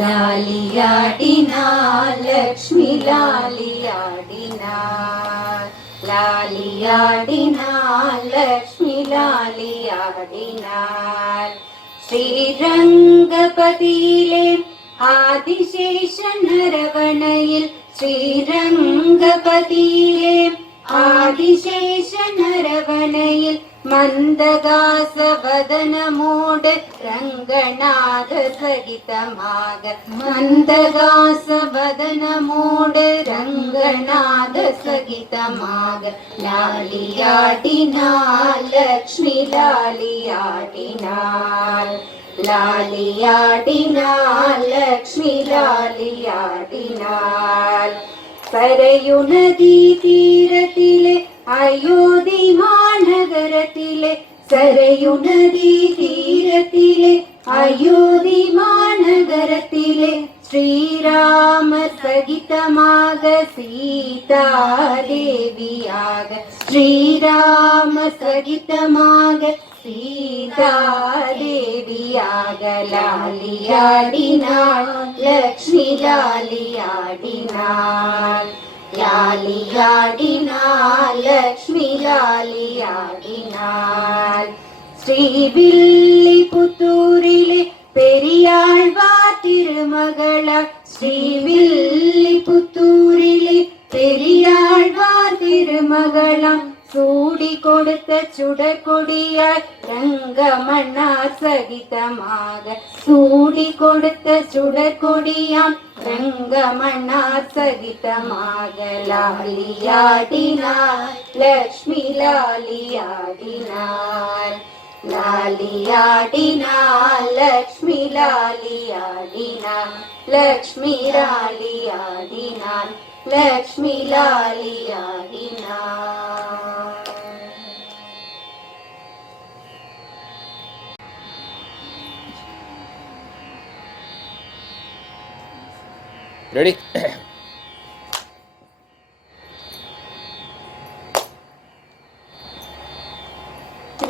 லாலியாடினாள் லக்ஷ்மி லாலியாடினாள், லாலியாடினாள் லக்ஷ்மி லாலியாடினாள். ஸ்ரீரங்கபதியிலே ஆதிசேஷன் அரவணையில், ஸ்ரீரங்கபதியிலே ஆதிசேஷன் அரவணையில் மந்தகாச வதனமோடு ரங்கநாத சகிதமாக, மந்தகாச வதனமோடு ரங்கநாத சகிதமாக லாலியாடினாள் லக்ஷ்மி லாலியாடினாள், லாலியாடினாள் லக்ஷ்மி லாலியாடினாள். சரையு நதி தீரத்திலே அயோத்தி மாநகரத்திலே, சரையு நதி தீரத்திலே அயோத்தி மாநகரத்திலே ஸ்ரீராம சகிதமாக சீதா தேவியாக, ஸ்ரீராம சகிதமாக சீதா தேவியாக லாலியாடினாள் லக்ஷ்மி லாலியாடினாள், லாலியாடினாள் லக்ஷ்மி லாலியாடினாள். ஸ்ரீவில்லிபுத்தூரிலே பெரியாழ்வார் திருமகளார், ஸ்ரீவில்லிபுத்தூரிலே பெரியாழ்வார் திருமகளாம் சூடி கொடுத்த சுடற்கொடியாய் ரங்கமன்னார் சகிதமாக, சூடி கொடுத்த சுடற்கொடியாம் ரங்கமன்னார் சகிதமாக லாலியாடினாள் லக்ஷ்மி லாலியாடினாள், லாலியாடினாள் லக்ஷ்மி லாலியாடினாள், லக்ஷ்மி லாலியாடினாள், லக்ஷ்மி லாலியாடினாள். ரெடி?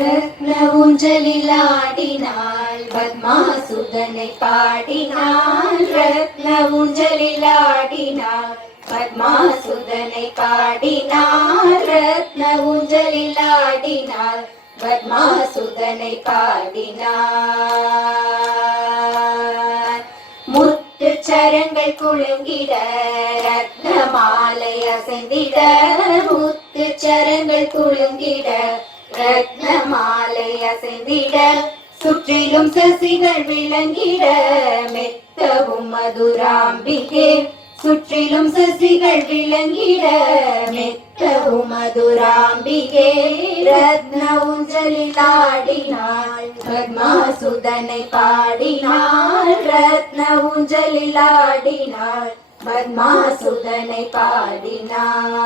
ரத்ன ஊஞ்சலில் ஆடினாள் பத்மாசுதனை பாடினாள், ரத்ன ஊஞ்சலில் ஆடினாள் பத்மாசுதனை பாடினாள், ரத்ன ஊஞ்சலில் ஆடினாள் பத்மாசுதனை பாடினாள். முத்து சரங்கள் குலுங்கிட ரத்ன மாலை அசைந்திட, முத்து சரங்கள் குலுங்கிட ரத்ன மாலை அசைந்திட, சுற்றிலும் சசிகள் விளங்கிட மெத்தவும் மதுராம்பிகே, சுற்றிலும் சசிகள் விளங்கிட மெத்தவும் மதுராம்பிகே ரத்ன ஊஞ்சலில் ஆடினாள் பத்மாசுதனை பாடினாள், ரத்ன ஊஞ்சலில் ஆடினாள் பத்மாசுதனை பாடினாள்.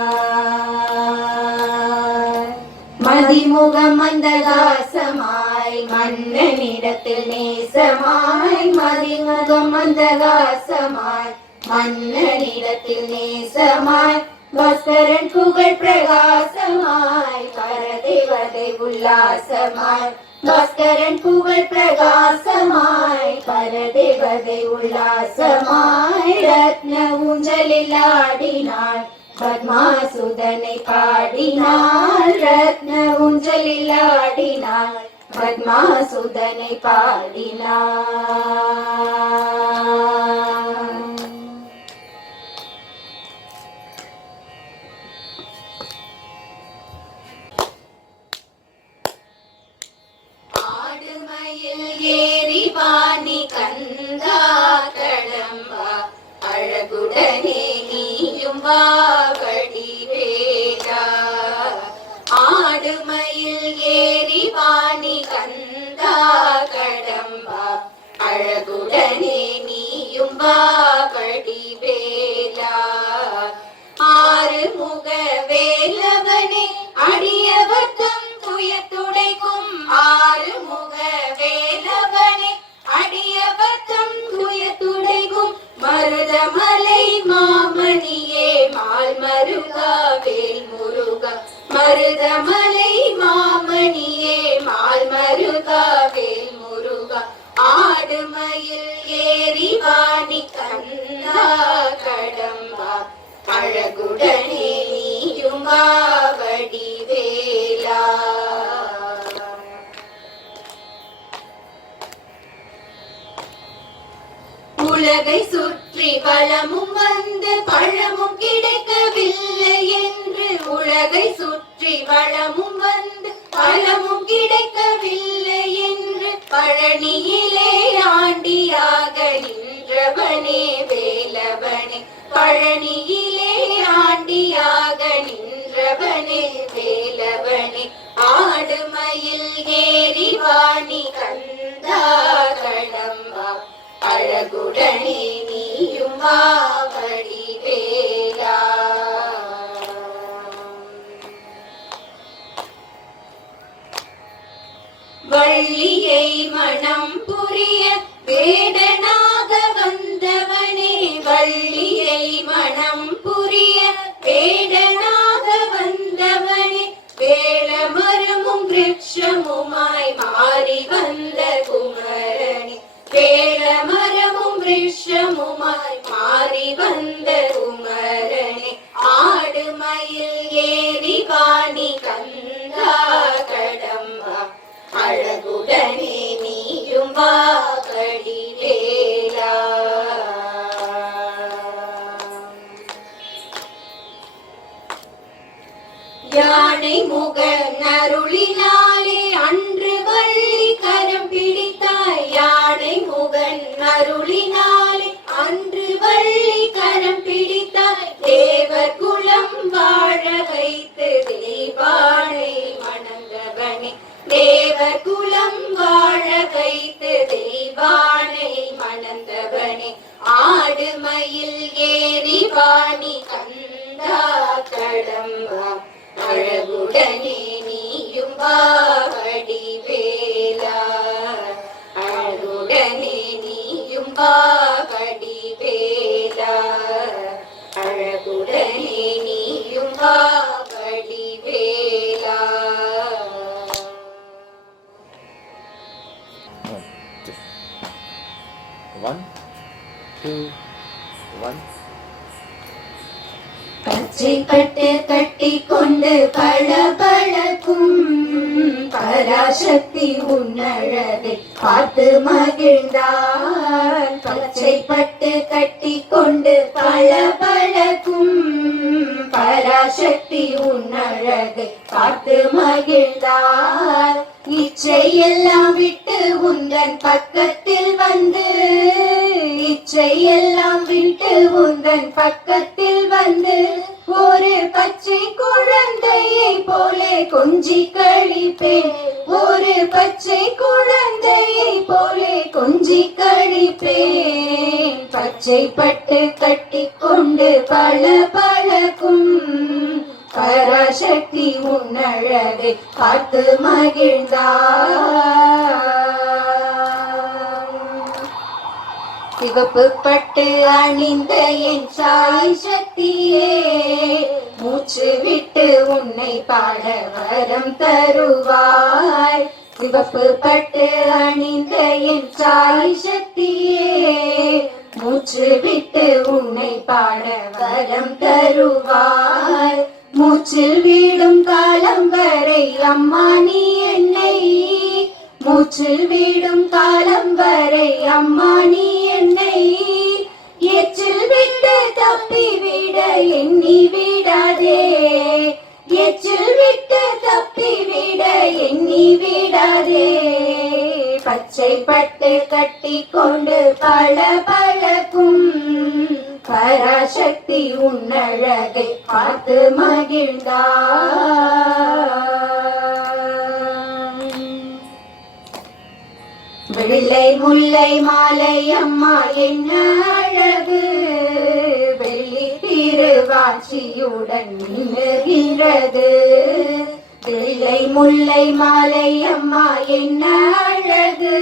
மதிமுகம் மந்தகாசமாய் மன்னனிடத்தில் நேசமாய், மதிமுகம் மந்தகாசமாய் மன்னனிடத்தில் நேசமாய், பாஸ்கரன் புகழ் பிரகாசமாய் பரதேவதை உல்லாசமாய், பாஸ்கரன் புகழ் பிரகாசமாய் பரதேவதை உல்லாசமாய் ரத்ன ஊஞ்சலில் ஆடினாள் பத்மாசுதனை பாடினாள், ரத்ன ஊஞ்சலில் ஆடினாள் பத்மாசுதனை பாடினாள். ஆடுமயில் ஏறி வாணி கந்தா கடம்பா, அழகுடனே நீயும் வா வடிவேலா. ஆடுமயில் ஏறி வாணி கந்தா கடம்பா, அழகுடனே நீயும் வா வடிவேலா. ஆறுமுக வேலவனே அடியவர்தம் துயத்துடைக்கும், ஆறுமுக வேலவனே அடியவர்தம் துயத்துடைக்கும், மருதமலை மாமணியே மால் மருகா வேல் முருகா, மருதமலை மாமணியே மால் மருகா வேல் முருகா. ஆடுமயில் ஏறி வாணி வா வடிவேலா. உலகை சுற்றி வளமும் வந்து பழமும் கிடைக்கவில்லை என்று, உலகை சுற்றி வளமும் வந்து பழமும் கிடைக்கவில்லை என்று, பழனியிலே ஆண்டியாக நின்றவனே வேலவனே, பழனியிலே ஆண்டியாக நின்றவனே வேலவனே, ஆடுமயில் ஏறி வாணி கந்தா கடம்பா, அழகுடனே நீயும் வா வடிவேலா. வள்ளியை மனம் புரிய வேடனாக வந்தவனே, வள்ளியை மனம் புரிய வேடனாக வந்தவனே, வேளமரமும் விருட்சமுமாய் மாறி வந்த குமரனே, வேளமரமும் விருட்சமுமாய் மாறி வந்த குமரனே, ஆடுமயில் ஏறி வாணி கந்தா கடம்பா, அழகுடனே நீயும் வா வடிவேலா. யானை முகன் அருளினாலே அன்று வள்ளி கரம் பிடித்தாய், யானை முகன் அருளினாலே அன்று வள்ளி கரம் பிடித்தாய், தேவர் குலம் வாழ வைத்து தெய்வானை மணந்தவனே, தேவர் குலம் வாழ வைத்து தெய்வானை மணந்தவனே, ஆடுமயில் ஏறி வாணி கந்தா கடம்பா, அழகுடனே நீயும் வா வடிவேலா, அழகுடனே நீயும் வா வடிவேலா, அழகுடனே நீயும் வா வடிவேலா. One, two, one. பச்சை பட்டு கட்டி கொண்டு பளபளக்கும் பராசக்தி உன்னழகை பார்த்து மகிழ்ந்தார், பச்சை பட்டு கட்டி கொண்டு பளபளக்கும் பராசக்தி உன்னழகை பார்த்து மகிழ்ந்தார், இச்சையெல்லாம் விட்டு உந்தன் பக்கத்தில் வந்து, இச்சையெல்லாம் விட்டு உந்தன் பக்கத்தில் வந்து, ஒரு பச்சை குழந்தையை போலே கொஞ்சி கழிப்பேன், ஒரு பச்சை குழந்தையை போலே கொஞ்சி கழிப்பேன், பச்சை பட்டு கட்டி கொண்டு பளபளக்கும் பராசக்தி உன்னழகை பார்த்து மகிழ்ந்தார். சிவப்பு பட்டு அணிந்த என் சாய் சக்தியே, மூச்சு விட்டு உன்னை பாட வரம் தருவாய், சிவப்பு பட்டு அணிந்த என் சாய் சக்தியே, மூச்சு விட்டு உன்னை பாட வரம் தருவாய், மூச்சில் வீடும் காலம் வரை அம்மா நீ என்னை, மூச்சில் வீடும் காலம் வரை அம்மா நீ என்னை, எச்சில் விட்டு தப்பி விட எண்ணி விடாதே, எச்சில் விட்டு தப்பி விட எண்ணி விடாதே, பச்சை பட்டு கட்டி கொண்டு பளபளக்கும் பராசக்தி உன்னழகை பார்த்து மகிழ்ந்தார். வெள்ளை முல்லை மாலை அம்மா என்ன அழகு, வெள்ளி திருவாட்சியுடன் மின்னுகின்றது, வெள்ளை முல்லை மாலை அம்மா என்ன அழகு,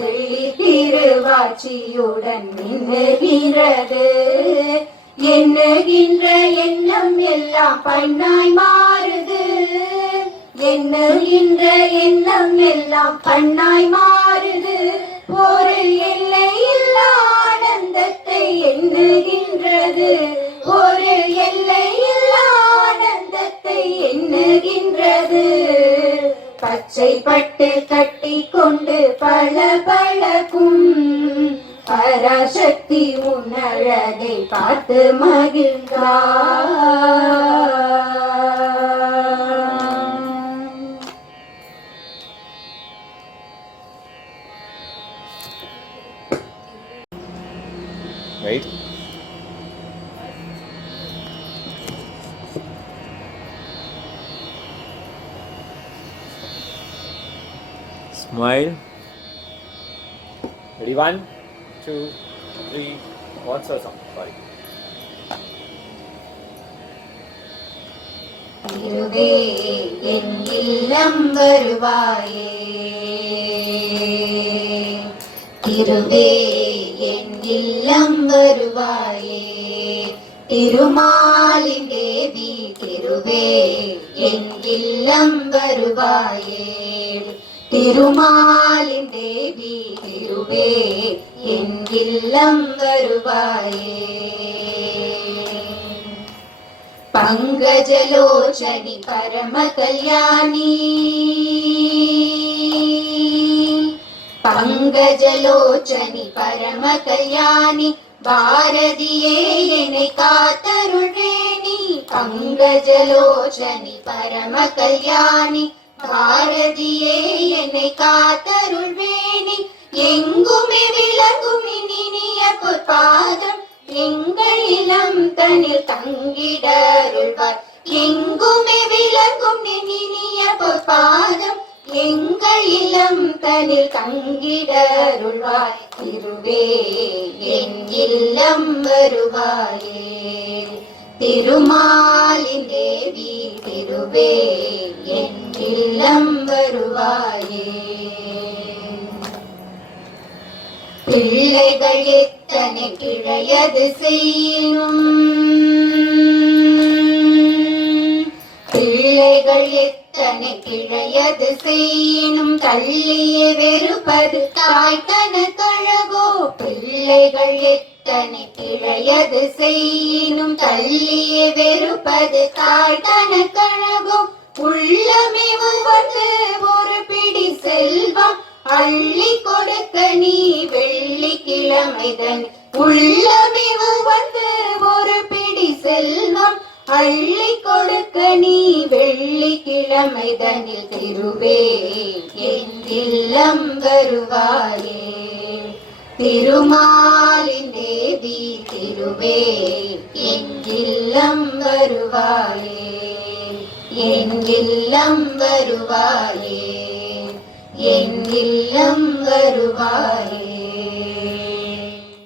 வெள்ளி திருவாட்சியுடன் மின்னுகின்றது, எண்ணுகின்ற எண்ணம் எல்லாம் பண்ணாய் மாறுது, எண்ணுகின்ற எண்ணம் எல்லாம் பண்ணாய் மாறுது, ஒரு எல்லையில்லா ஆனந்தத்தை எண்ணுகின்றது, ஒரு எல்லையில்லா வருகின்றது. பச்சை பட்டு கட்டி கொண்டு பல பழக்கும் பராசக்தி உன்னழகை பார்த்து மகிழ்ந்தார். Right? Smile. Ready? 1, 2, 3. What's the song? Sorry. திருவே என் இல்லம் வருவாயே, திருவே என் இல்லம் வருவாயே, திருமாலின் தேவி திருவே என் இல்லம் வருவாயே, திருமாலின் தேவி திருவே என் இல்லம் வருவாயே. பங்கஜலோச்சனி பரம கல்யாணி, பங்கஜலோச்சனி பரம கல்யாணி, பாரதியே என்னை காத்தருள்வேணி. பங்கஜலோச்சனி பரம கல்யாணி, பாரதியே என்னை காத்தருள்வேணி. எங்குமே விளங்கும் இனிய பொற்பாதம் எங்கள் இளம் தனில் தங்கிடருள்வார். எங்குமே விளங்கும் இனிய பொற்பாதம் எங்கள் இளம் தனில் தங்கிடருள்வாய். திருவே என் இல்லம் வருவாயே, திருமாலின் தேவி திருவே என் இல்லம் வருவாயே. பிள்ளைகள் எத்தனை கிழையது செய்யினும், பிள்ளைகள் எத்தனை கிழையது செய்யினும் தள்ளியே வெறுப்பது தாய்த்தன கழகோ. பிள்ளைகள் எத்தனை கிழையது செய்யினும் தள்ளியே வெறுப்பது தாய்த்தன கழகோ. உள்ளமே வந்து ஒரு பிடி செல்வம் அள்ளி கொடுக்க நீ வெள்ளிக்கிழமைதன். உள்ளமே வந்து ஒரு பிடி செல்வம் அள்ளி கொடுக்க நீ வெள்ளிக்கிழமைதனில். திருவே என் இல்லம் வருவாயே, திருமாலின் தேவி திருவே என் இல்லம் வருவாயே, என் இல்லம் வருவாயே, என் இல்லம் வருவாயே.